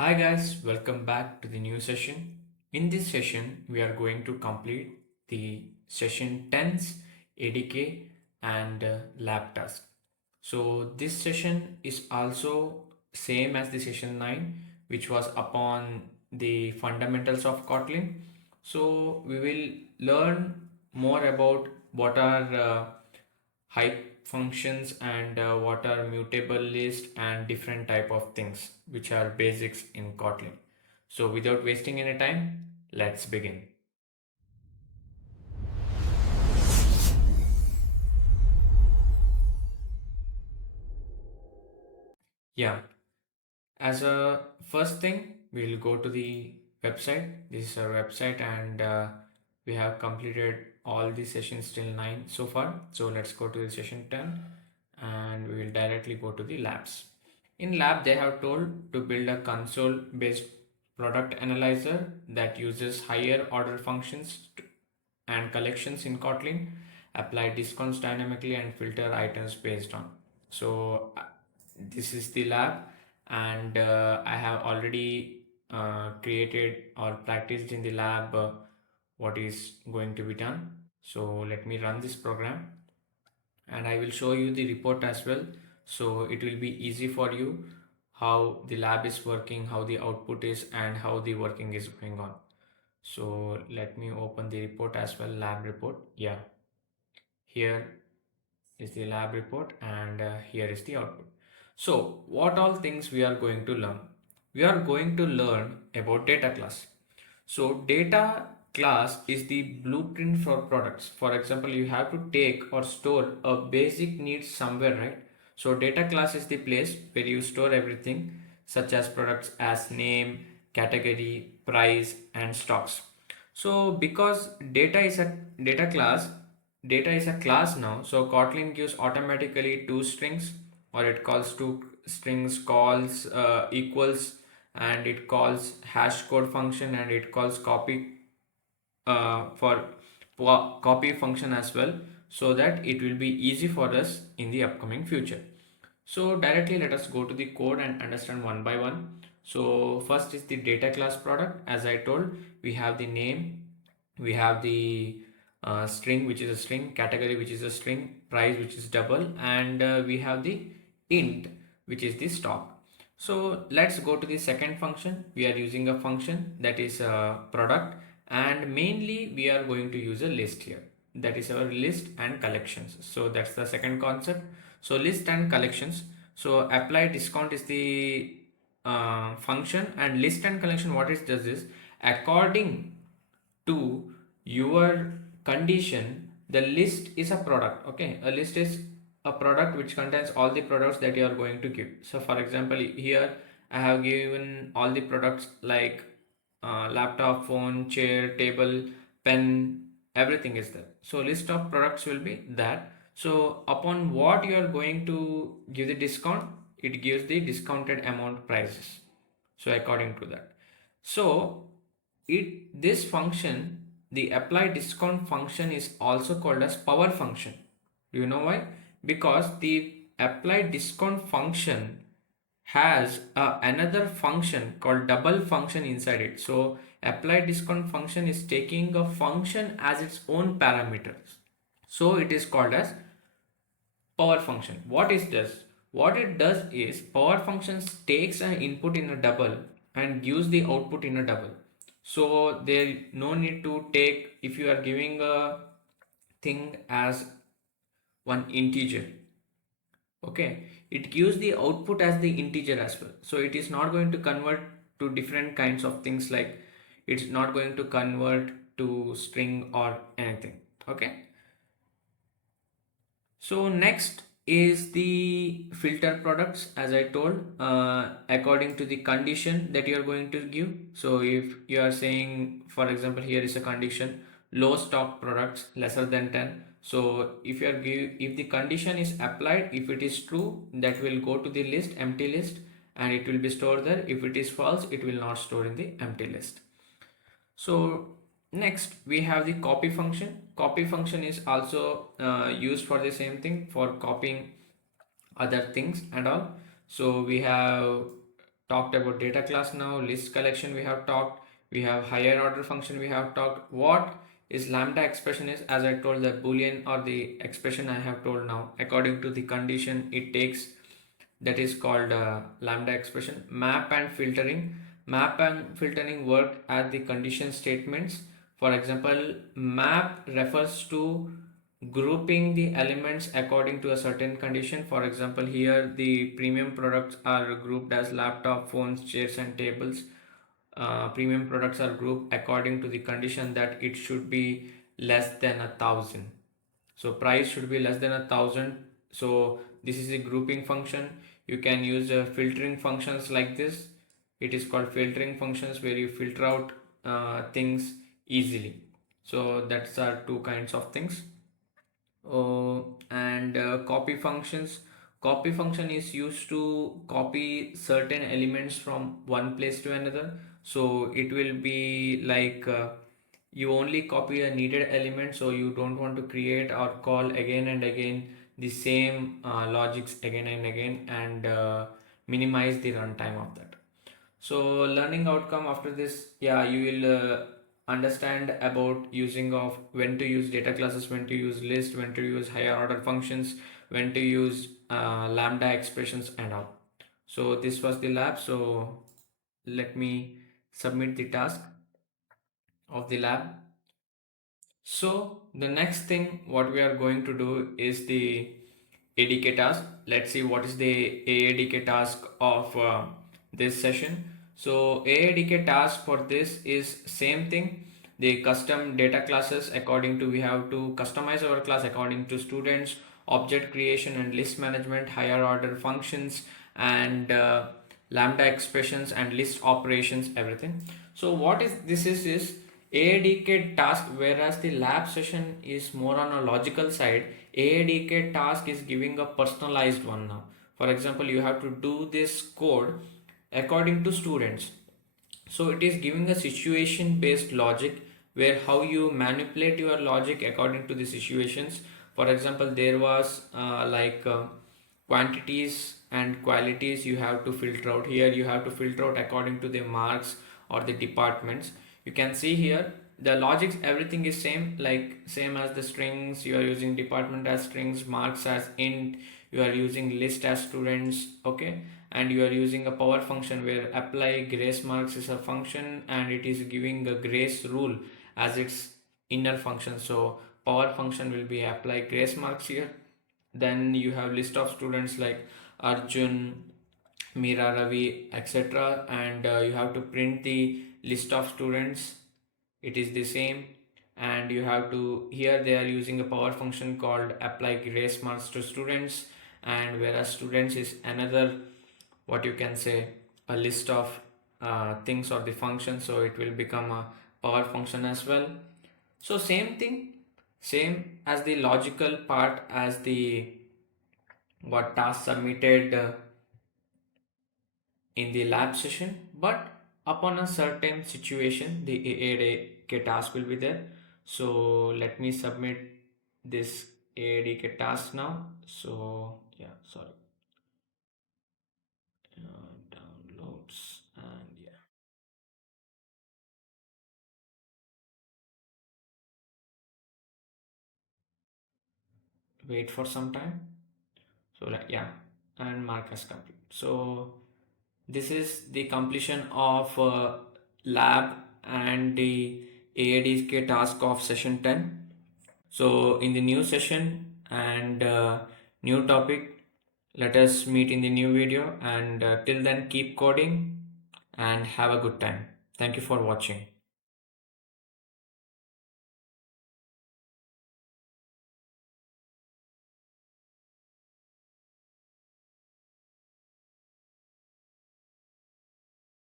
Hi guys, welcome back to the new session. In this session, we are going to complete the session 10's ADK and lab task. So this session is also same as the session 9, which was upon the fundamentals of Kotlin. So we will learn more about what are hype functions and what are mutable list and different type of things which are basics in Kotlin. So without wasting any time, let's begin. Yeah, as a first thing, we'll go to the website. This is our website and we have completed all the sessions till 9 so far. So let's go to the session 10 and we will directly go to the labs. In lab, they have told to build a console based product analyzer that uses higher order functions and collections in Kotlin, apply discounts dynamically and filter items based on. So this is the lab and I have already created or practiced in the lab what is going to be done. So let me run this program and I will show you the report as well. So it will be easy for you how the lab is working, how the output is and how the working is going on. So let me open the report as well, lab report. Yeah, here is the lab report and here is the output. So what all things we are going to learn? We are going to learn about data class. So data class is the blueprint for products. For example, you have to take or store a basic needs somewhere, right? So data class is the place where you store everything such as products as name, category, price and stocks. So because data is a class now, so Kotlin gives automatically two strings or it calls two strings calls equals and it calls hash code function and it calls copy for copy function as well, so that it will be easy for us in the upcoming future. So directly let us go to the code and understand one by one. So first is the data class product. As I told, we have the name, we have the string which is a string, category which is a string, price which is double, and we have the int which is the stock. So let's go to the second function. We are using a function that is a product and mainly we are going to use a list here. That is our list and collections. So that's the second concept. So list and collections. So apply discount is the function and list and collection what it does is according to your condition the list is a product. Okay, a list is a product which contains all the products that you are going to give. So for example, here I have given all the products like laptop, phone, chair, table, pen, everything is there. So list of products will be that. So upon what you are going to give the discount, it gives the discounted amount prices. So according to that, so this function, the apply discount function, is also called as power function. Do you know why? Because the apply discount function has another function called double function inside it. So apply discount function is taking a function as its own parameters. So it is called as power function. What it does is power function takes an input in a double and gives the output in a double. So there no need to take, if you are giving a thing as one integer, okay, it gives the output as the integer as well. So it is not going to convert to different kinds of things, like it's not going to convert to string or anything. Okay, so next is the filter products. As I told, according to the condition that you are going to give. So if you are saying, for example, here is a condition, low stock products lesser than 10. So if the condition is applied, if it is true, that will go to the list, empty list, and it will be stored there. If it is false, it will not store in the empty list. So next we have the copy function. Copy function is also used for the same thing, for copying other things and all. So we have talked about data class now, list collection we have talked, we have higher order function we have talked. What is lambda expression is, as I told, the boolean or the expression I have told now. According to the condition it takes, that is called lambda expression. Map and filtering work as the condition statements. For example, map refers to grouping the elements according to a certain condition. For example, here the premium products are grouped as laptop, phones, chairs and tables. Premium products are grouped according to the condition that it should be less than 1,000. So price should be less than 1,000. So this is a grouping function. You can use filtering functions like this. It is called filtering functions, where you filter out things easily. So that's are two kinds of things. And copy functions. Copy function is used to copy certain elements from one place to another. So it will be like you only copy a needed element, so you don't want to create or call again and again the same logics again and again, and minimize the runtime of that. So learning outcome after this, yeah, you will understand about using of when to use data classes, when to use list, when to use higher order functions, when to use lambda expressions and all. So this was the lab. So let me submit the task of the lab. So the next thing what we are going to do is the ADK task. Let's see what is the AADK task of this session. So AADK task for this is same thing. The custom data classes, according to, we have to customize our class according to students, object creation and list management, higher order functions, and lambda expressions and list operations, everything. So what is this is AADK task, whereas the lab session is more on a logical side. AADK task is giving a personalized one now. For example, you have to do this code according to students. So it is giving a situation based logic, where how you manipulate your logic according to the situations. For example, there was quantities and qualities you have to filter out. Here you have to filter out according to the marks or the departments. You can see here the logics, everything is same, like same as the strings. You are using department as strings, marks as int, you are using list as students, okay. And you are using a power function where apply grace marks is a function, and it is giving a grace rule as its inner function. So power function will be apply grace marks here. Then you have list of students like Arjun, Mira, Ravi, etc. And you have to print the list of students. It is the same. And you have to, here they are using a power function called apply grace marks to students. And whereas students is another, what you can say, a list of things or the function, so it will become a power function as well. So same thing, same as the logical part as the what task submitted in the lab session, but upon a certain situation the AADK task will be there. So let me submit this AADK task now. So yeah, sorry, downloads, and yeah, wait for some time. So like, yeah, and mark as complete. So this is the completion of lab and the AADK task of session 10. So in the new session and new topic, let us meet in the new video, and till then keep coding and have a good time. Thank you for watching.